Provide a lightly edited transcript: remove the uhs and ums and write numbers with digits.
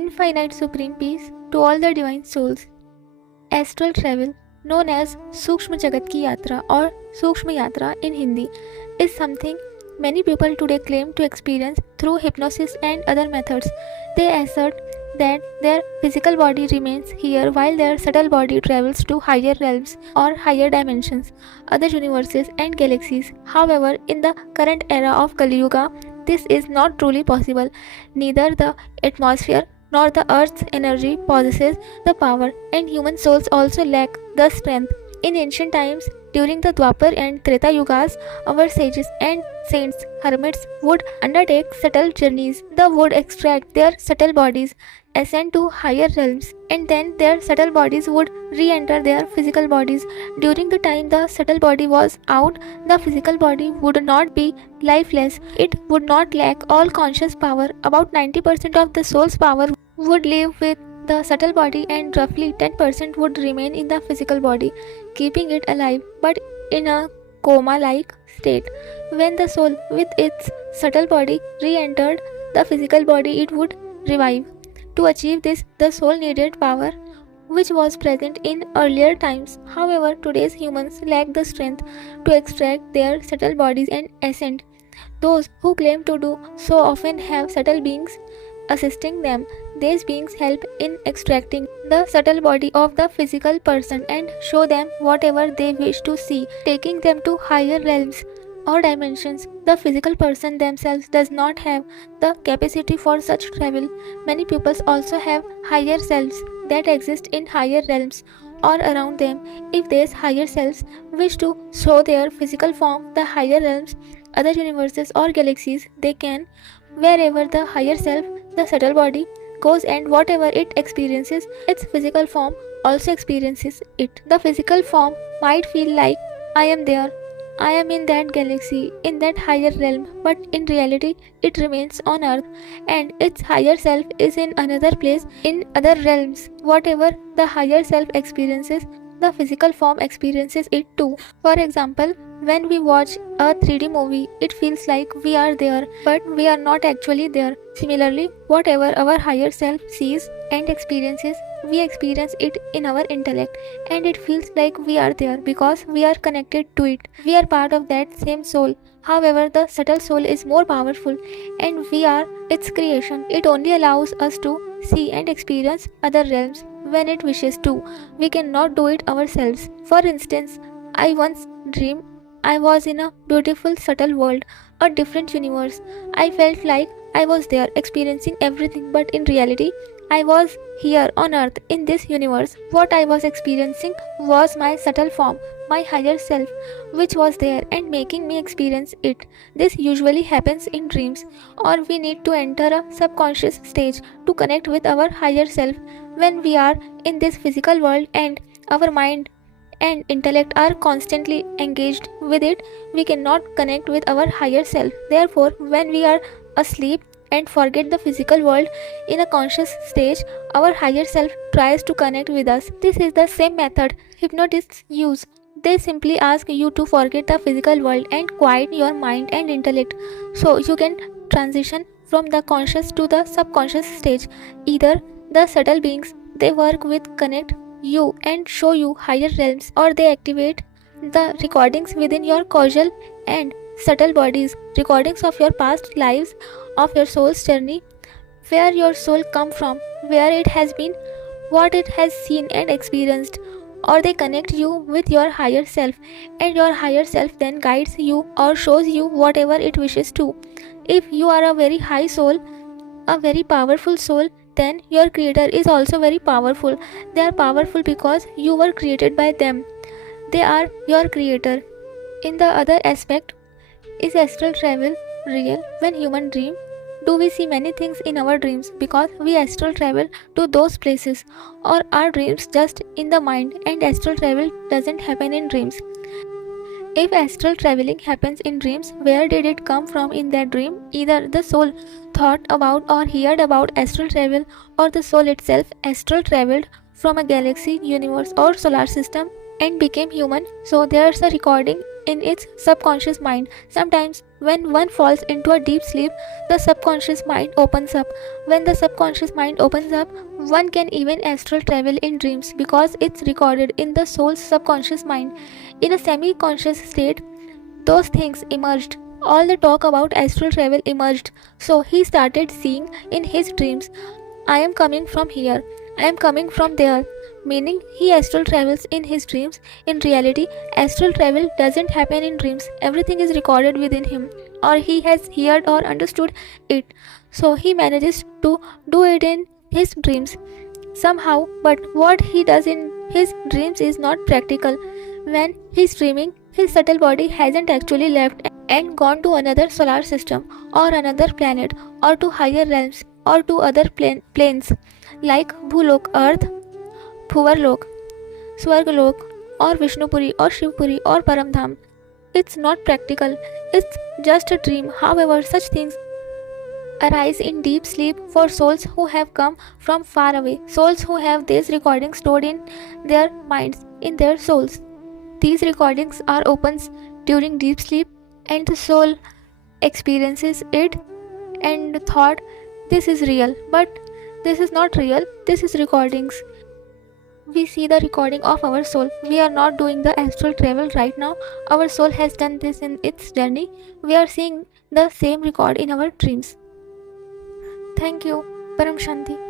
infinite supreme peace to all the divine souls. Astral travel, known as Sukshma Jagat Ki Yatra or Sukshma Yatra in Hindi, is something many people today claim to experience through hypnosis and other methods. They assert that their physical body remains here while their subtle body travels to higher realms or higher dimensions, other universes, and galaxies. However, in the current era of Kali Yuga, this is not truly possible. Neither the atmosphere nor the earth's energy possesses the power, and human souls also lack the strength. In ancient times, during the Dwapar and Treta Yugas, our sages and saints, hermits, would undertake subtle journeys. They would extract their subtle bodies, ascend to higher realms, and then their subtle bodies would re-enter their physical bodies. During the time the subtle body was out, the physical body would not be lifeless. It would not lack all conscious power. About 90% of the soul's power would live with the subtle body, and roughly 10% would remain in the physical body, keeping it alive but in a coma-like state. When the soul with its subtle body re-entered the physical body, it would revive. To achieve this, the soul needed power which was present in earlier times. However, today's humans lack the strength to extract their subtle bodies and ascend. Those who claim to do so often have subtle beings assisting them. These beings help in extracting the subtle body of the physical person and show them whatever they wish to see, taking them to higher realms or dimensions. The physical person themselves does not have the capacity for such travel. Many pupils also have higher selves that exist in higher realms or around them. If these higher selves wish to show their physical form, the higher realms, other universes or galaxies, they can. Wherever the higher self, the subtle body, goes, and whatever it experiences, its physical form also experiences it. The physical form might feel like, I am there, I am in that galaxy, in that higher realm, but in reality it remains on earth and its higher self is in another place, in other realms. Whatever the higher self experiences, the physical form experiences it too. For example, when we watch a 3D movie, it feels like we are there, but we are not actually there. Similarly, whatever our higher self sees and experiences, we experience it in our intellect, and it feels like we are there because we are connected to it. We are part of that same soul. However, the subtle soul is more powerful, and we are its creation. It only allows us to see and experience other realms when it wishes to. We cannot do it ourselves. For instance, I once dreamed I was in a beautiful subtle world, a different universe. I felt like I was there experiencing everything, but in reality, I was here on earth in this universe. What I was experiencing was my subtle form, my higher self, which was there and making me experience it. This usually happens in dreams, or we need to enter a subconscious stage to connect with our higher self. When we are in this physical world and our mind and intellect are constantly engaged with it, we cannot connect with our higher self. Therefore, when we are asleep and forget the physical world in a conscious stage, our higher self tries to connect with us. This is the same method hypnotists use. They simply ask you to forget the physical world and quiet your mind and intellect so you can transition from the conscious to the subconscious stage. Either the subtle beings they work with connect you and show you higher realms, or they activate the recordings within your causal and subtle bodies, recordings of your past lives, of your soul's journey, where your soul come from, where it has been, what it has seen and experienced, or they connect you with your higher self, and your higher self then guides you or shows you whatever it wishes to. If you are a very high soul, a very powerful soul, then your creator is also very powerful. They are powerful because you were created by them. They are your creator. In the other aspect, is astral travel real? When human dream, do we see many things in our dreams because we astral travel to those places, or are dreams just in the mind and astral travel doesn't happen in dreams? If astral traveling happens in dreams, where did it come from in that dream? Either the soul thought about or heard about astral travel, or the soul itself astral traveled from a galaxy, universe, or solar system and became human. So there's a recording in its subconscious mind. Sometimes When one falls into a deep sleep, the subconscious mind opens up. When the subconscious mind opens up, one can even astral travel in dreams because it's recorded in the soul's subconscious mind. In a semi conscious state, those things emerged. All the talk about astral travel emerged. So he started seeing in his dreams, I am coming from here, I am coming from there. Meaning he astral travels in his dreams. In reality, astral travel doesn't happen in dreams. Everything is recorded within him, or he has heard or understood it. So he manages to do it in his dreams somehow, but what he does in his dreams is not practical. When he's dreaming, his subtle body hasn't actually left and gone to another solar system or another planet or to higher realms or to other planes like Bhulok, Earth, Bhuvarlok, Swargalok, or Vishnupuri or Shivpuri or Paramdham. It's not practical, it's just a dream. However, such things arise in deep sleep for souls who have come from far away, souls who have these recordings stored in their minds, in their souls. These recordings are opened during deep sleep, and the soul experiences it and thought this is real, but this is not real, this is recordings. We see the recording of our soul. We are not doing the astral travel right now. Our soul has done this in its journey. We are seeing the same record in our dreams. Thank you. Param Shanti.